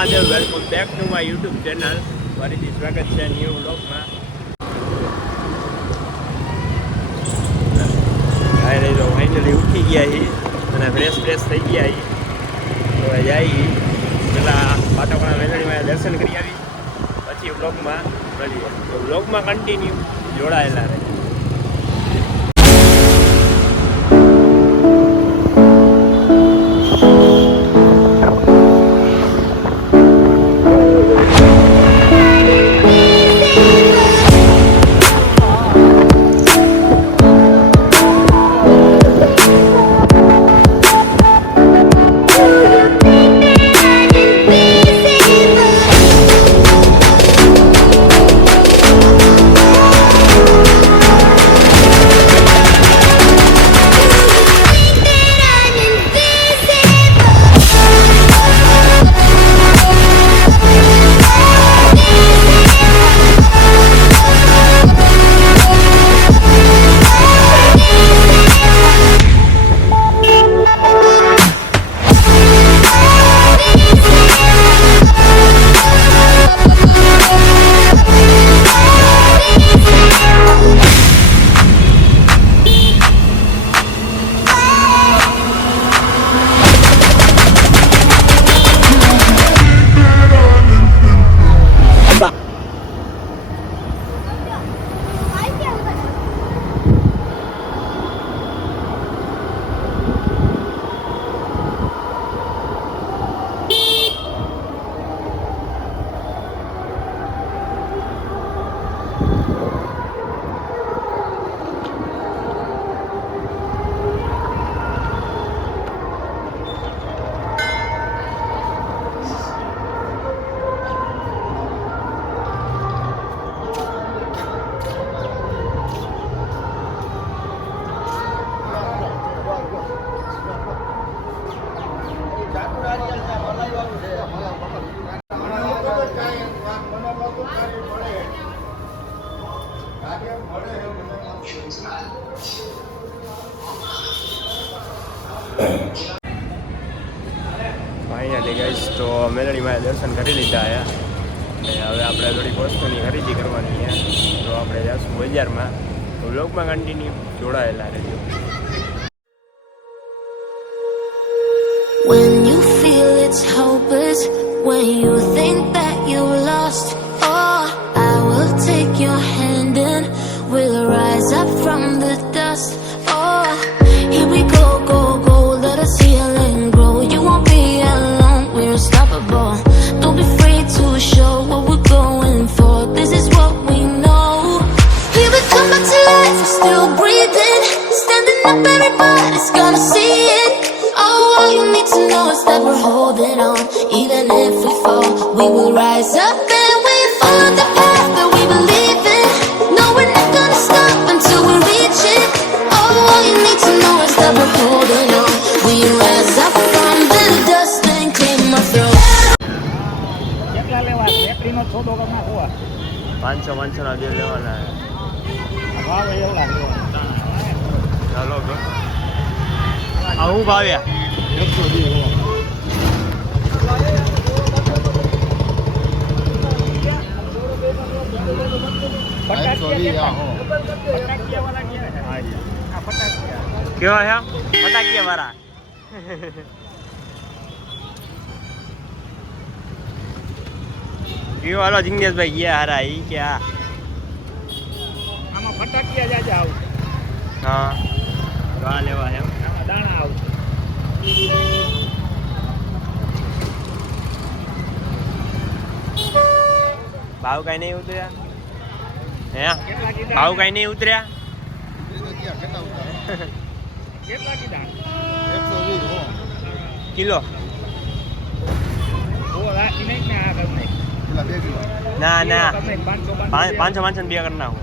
Mahadev, welcome back to my YouTube channel. ફરીથી સ્વાગત છે ન્યૂ વ્લોગમાં. ફાઇનલી ઉઠી ગયા છીએ અને ફ્રેશ થઈ ગયા છીએ. તો જાય પેલા પાટાવાળા વેલણીમાં દર્શન કરી આવી, પછી વ્લોગમાં મળીએ. તો વ્લોગમાં કન્ટિન્યુ જોડાયેલા રહે. ફાઇનલી ગાઈસ તો મેલડીમાં દર્શન કરી લીધા અને હવે આપણે થોડીક વસ્તુની ખરીદી કરવાની છે. તો આપણે જઈશું બજારમાં. તો વ્લોગમાં કન્ટિન્યુ જોડાયેલા રહેજો. When you feel it's hopeless, when you think that you lost, oh, I will take your hand and we'll rise up from the dust. Oh, here we go, go, go, let us heal and grow. You won't be alone, we're unstoppable. Don't be afraid to show what we're going for. This is what we know. Here we come back to life, we're still breathing. Standing up, everybody's gonna see it. Oh, all you need to know is that we're holding on. Even if we fall, we will rise up and we follow the path that we believe in. No, we're not gonna stop until we reach it. Oh, all you need to know is that we're holding on. We rise up from the dust and claim our throne. 500 ના બે લેવાના. ચાલો આવું ભાવ્યા 120 કેવા છે ફટાકિયા વાળા. કેવો હાલો જિગ્નેશભાઈ ગયા હારા ઈ કે આમાં ફટાકિયા જાજા આવું. હા વા લેવા એમ દાણા આવું. ભાવ કઈ નહીં ઉતર્યા હે? ભાવ કઈ નહીં ઉતર્યા? કિલો ના ના 500 બે કરી નાખો.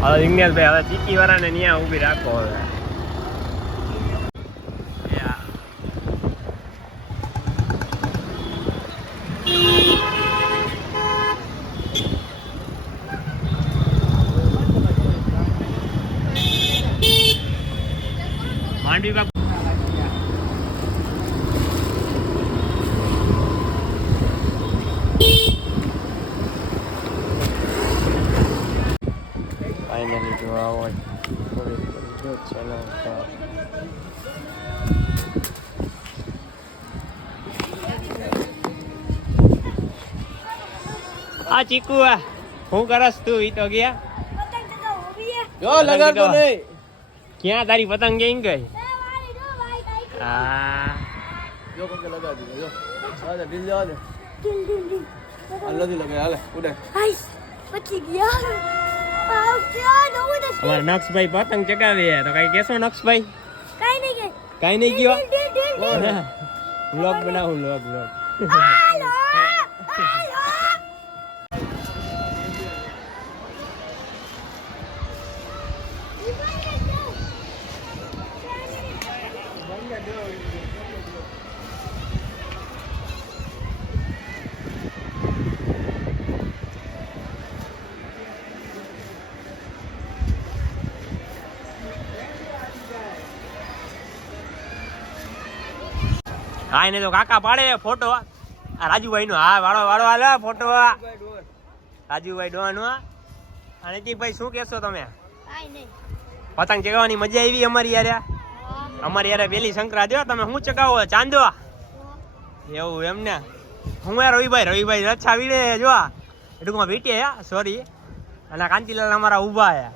હવે વિજ્ઞાનભાઈ હવે ચીકી વાળાને ત્યાં ઊભી રાખો હવે માંડવી બાપુ ફાઇનલી જો આવો ચલો આ ચીકુ હું કરસ તું ઈ તો ગયા જો લગાડતો નહીં ક્યાં તારી પતંગ ક્યાં ગઈ હા જો કોકે લગાડી દે જો આલે ડીલ જવા દે અલ્લાહ દી લગાય હાલે ઉડે અમારા નક્ષભાઈ પતંગ ચગાવે તો કઈ કેસો નક્ષભાઈ કઈ નહીં ગયો વ્લોગ બનાવું વ્લોગ હા એને તો કાકા પાડે ફોટો આ રાજુભાઈ નો હા વાળો વાળો હાલે ફોટો રાજુભાઈ ડોવાનો અને ભાઈ શું કહેશો તમે પતંગ ચગાવવાની મજા આવી અમારી યારે પેલી સંક્રાંતિ તમે શું ચગાવો ચાંદો એવું એમ ને હું રવિભાઈ રચ્છા વીડે જો ટૂંકમાં વીટે સોરી અને કાંતિલાલ અમારા ઊભા છે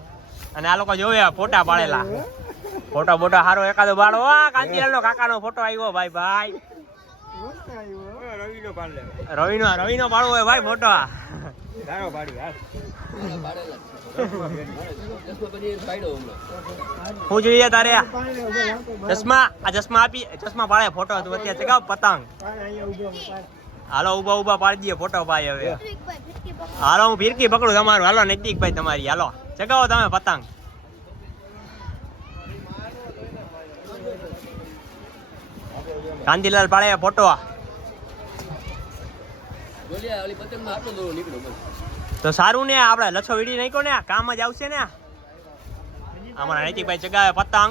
અને આ લોકો જોવે ફોટા પાડેલા ફોટો બોટો સારો એકાદો બાળો કાંતિલાલ નો કાકા નો ફોટો આવ્યો ભાઈ રવિ નો પાડવો હોય ભાઈ ફોટો શું જોઈએ તારે ચશ્મા પાડે ફોટો તું અત્યારે ચગાવ પતંગ હાલો ઉભા પાડી દઈએ ફોટો ભાઈ હવે હાલો હું ફિરકી પકડું તમારું હાલો નૈતિકભાઈ તમારી હાલો ચગાવો તમે પતંગ કાંતિલાલ પાડે ફોટો તો સારું ને આપડે લચ્છો વીડી નાખ્યો ને કામ જ આવશે ને અમારા નૈતિકભાઈ ચગાવે પતંગ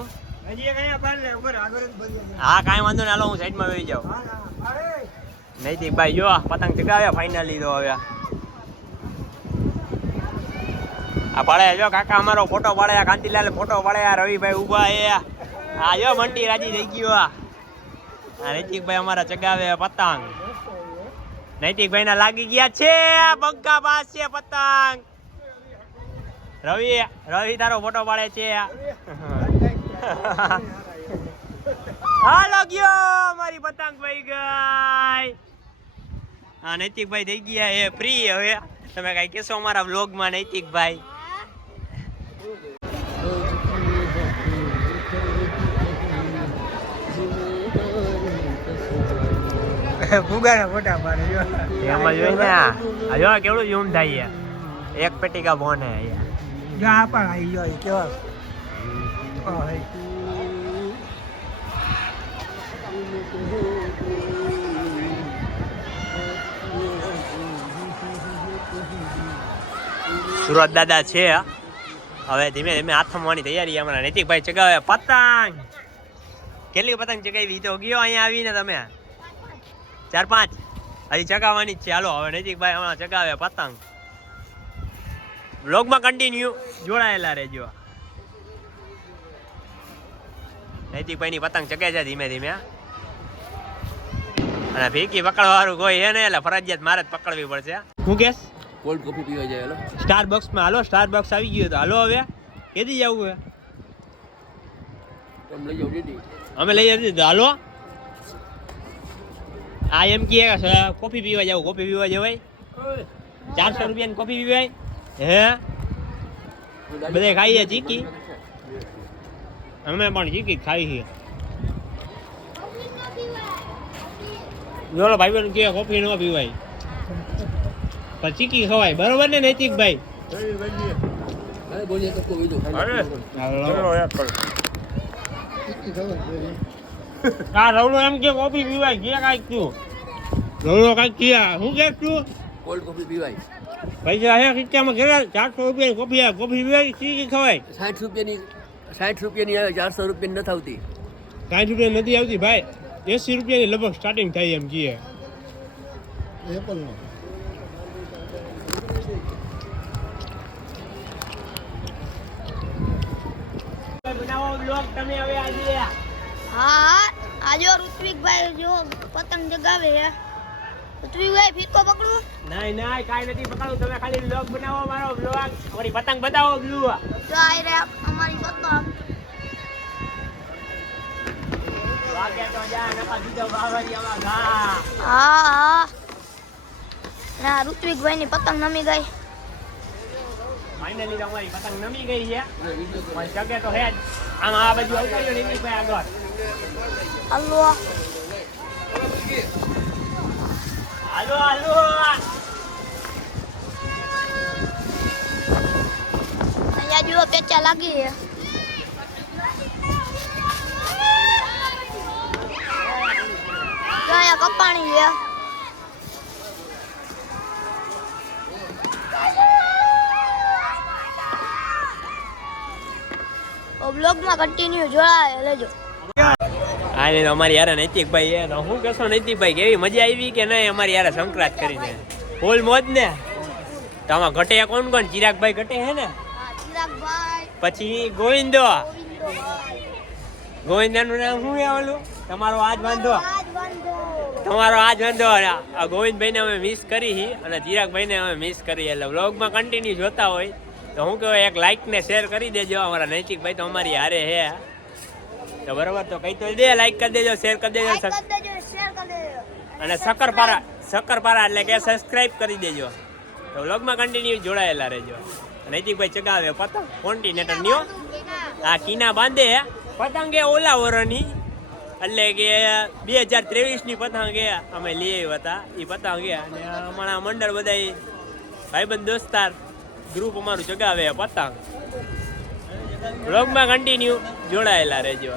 હા કાંઈ વાંધો ને હાલો હું સાઈડમાં બેસી જાઉં નૈતિકભાઈ જો પતંગ ચગાવે ફાઇનલી તો હવે આ પાડે જો કાકા અમારો ફોટો પાડે કાંતિલાલ ફોટો પાડે રવિભાઈ ઉભા એ હા જો બંટી રાજી થઈ ગયો નૈતિકભાઈ અમારા ચગાવે પતંગ નૈતિકભાઈ ના લાગી ગયા છે બંકા પાસ છે પતંગ રવિ તારો ફોટો પાડે છે હાલો ગયો મારી પતંગ ભાઈ ગઈ હા નૈતિકભાઈ થઈ ગયા એ ફ્રી હવે તમે કઈ કેશો અમારા વ્લોગમાં નૈતિકભાઈ ફુગાના ફોટા પાડે જો એમાં જોઈ ને આ જો કેવડું ઝૂમ થાય એક પેટીકા બોને જો આ પણ આવી ગયો કેવા સુરત દાદા છે હવે ધીમે ધીમે હાથ થમવાની તૈયારી અમારા નૈતિકભાઈ ચગાવે પતંગ કેટલી પતંગ ચગાવી તો ગયો અહીંયા આવીને તમે 4-5 હજી ચગાવવાની જ છે હાલો હવે નૈતિકભાઈ હમણાં ચગાવે પતંગ વ્લોગમાં કન્ટિન્યુ જોડાયેલા રહેજો નૈતિકભાઈની પતંગ ચગે છે ધીમે ધીમે અને ફીકી પકડવા વાળું કોઈ છે ને એટલે ફરજિયાત મારે જ પકડવી પડશે હું કેસ કોલ્ડ કોફી પીવા જાય હાલો સ્ટારબક્સમાં હાલો સ્ટારબક્સ આવી ગયું તો હાલો હવે કેદી જવું હે તમે લઈ જાવ દીદી અમે લઈ જઈએ તો હાલો આ એમ કે કોફી પીવા જાવ કોફી પીવા જવાય 400 રૂપિયાની કોફી પીવાય હે બધે ખાઈએ ચીકી અમે પણ ચીકી ખાઈ છીએ જોલો ભાઈ કે કોફી ન પીવાય પણ ચીકી ખવાય બરોબર ને નૈતિકભાઈ બોલીએ તો કોઈ બીજું અરે ખાલી ચલો એક કરો આ રવલો એમ કે કોફી પીવાય કે કાંઈક તું રવલો કાંઈક કિયા હું કે તું કોલ્ડ કોફી પીવાય પૈસા હે ખીચામાં ઘરે 400 રૂપિયાની કોફી આ કોફી પીવાય કી ખવાય 60 રૂપિયાની આવે 400 રૂપિયાની નથી આવતી 60 રૂપિયા નથી આવતી ભાઈ 80 રૂપિયાની લગભગ સ્ટાર્ટિંગ થાય એમ કીએ બનાવો બ્લોગ તમે હવે આજે હા આજો ઋત્વિકભાઈ જો પતંગ જગાવે છે ઋત્વિકભાઈ ફીકો પકડું નહીં નહીં કાંઈ નથી પકડવું તમે ખાલી બ્લોગ બનાવો મારો બ્લોગ અમારી પતંગ બતાવો બ્લુ જો આઈ રે અમારી પતંગ વાગે તો જા નકા દીધો બાવળી આવા ઘા હા ના ઋત્વિકભાઈ ની પતંગ નમી ગઈ ફાઇનલી અમારી પતંગ નમી ગઈ છે પણ જગે તો હે જ આમ આ બાજુ આવતા ને ભાઈ આગળ હલવો હાલો હાલો અહીંયા જુઓ પેચા લાગી છે જો અહીંયા કપાણી છે બ્લોગમાં કન્ટિન્યુ જોડાય લેજો હા ને અમારી યાર નૈતિકભાઈ એ હું કહેશો નૈતિકભાઈ કેવી મજા આવી કે નહીં અમારી યાર સંક્રાંત કરીને ફૂલ મોજ ને તો આમાં ઘટે કોણ કોણ ચિરાગભાઈ ઘટે હે ને ચિરાગભાઈ પછી ગોવિંદો ગોવિંદાનું નામ શું છે ઓલું તમારો આજ વાંધો તમારો આજ વાંધો આ ગોવિંદભાઈને અમે મિસ કરી અને ચિરાગભાઈને અમે મિસ કરી એટલે વ્લોગમાં કન્ટિન્યુ જોતા હોય તો હું કહું એક લાઈક ને શેર કરી દેજો અમારા નૈતિકભાઈ તો અમારી હારે હે તો બરોબર તો કઈ તો દે લાઈક કરી દેજો શેર કરી દેજો અને શક્કરપારા એટલે કે સબસ્ક્રાઇબ કરી દેજો તો વ્લોગમાં કન્ટિન્યુ જોડાયેલા રહેજો નૈતિકભાઈ ચગાવે પતંગ કોન્ટિનેટર ની આ કીના બાંધે પતંગ એ ઓલા વરની એટલે કે 2023 ની પતંગ એ અમે લઈ આવ્યા હતા એ પતંગ અને અમારા મંડળ બધા ભાઈબંધ દોસ્તાર ગ્રુપ અમારું ચગાવે પતંગ વ્લોગમાં કન્ટિન્યુ જોડાયેલા રહેજો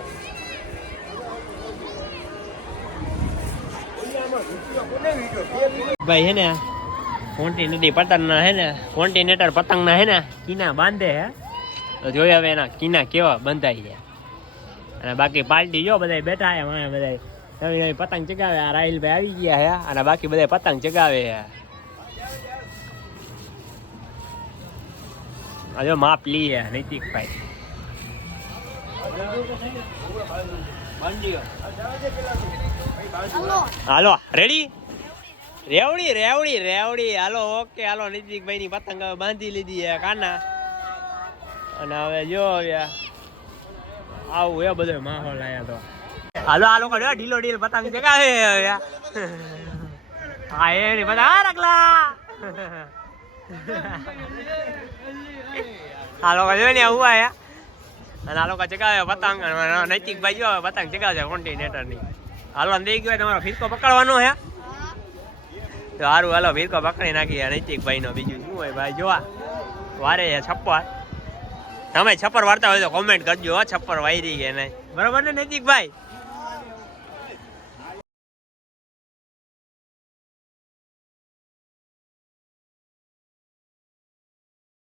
ભાઈ હે ને કોન્ટિનેટર પતંગના હે ને કોન્ટિનેટર પતંગના હે ને કીના બાંધે હે તો જોઈ હવે એના કીના કેવા બંધાઈ છે અને બાકી પાર્ટી જો બધા બેઠા હે બધા નવી નવી પતંગ ચગાવે આ રાહિલભાઈ આવી ગયા હે અને બાકી બધા પતંગ ચગાવે હે આ જો માપ લી હે નૈતિકભાઈ હાલો રેડી રેવડી રેવડી રેવડી હાલો ઓકે હાલો નૈતિકભાઈ ની પતંગ હવે બાંધી લીધી હે કાના અને હવે જો આવું એ બધો માહોલ આયા તો હાલો આ લોકો ઢીલો ઢીલ પતંગ ચગાવે હવે હા એની પતંગ આ રખલા આ લોકો જો ને આવું આયા અને આ લોકો ચગાવે પતંગ નૈતિકભાઈ જો પતંગ ચગાવે કોન્ટિનેટર ની હાલો દઈ ગયો તમારો ફિરકો પકડવાનો હે તો સારું હાલો ફિરકો પકડી નાખી નૈતિકભાઈ નો બીજું શું હોય ભાઈ જોવા વારે છપ્પર તમે છપ્પર વાળતા હોય તો કોમેન્ટ કરજો છપ્પર વાયરી કે નહીં બરોબર ને નૈતિકભાઈ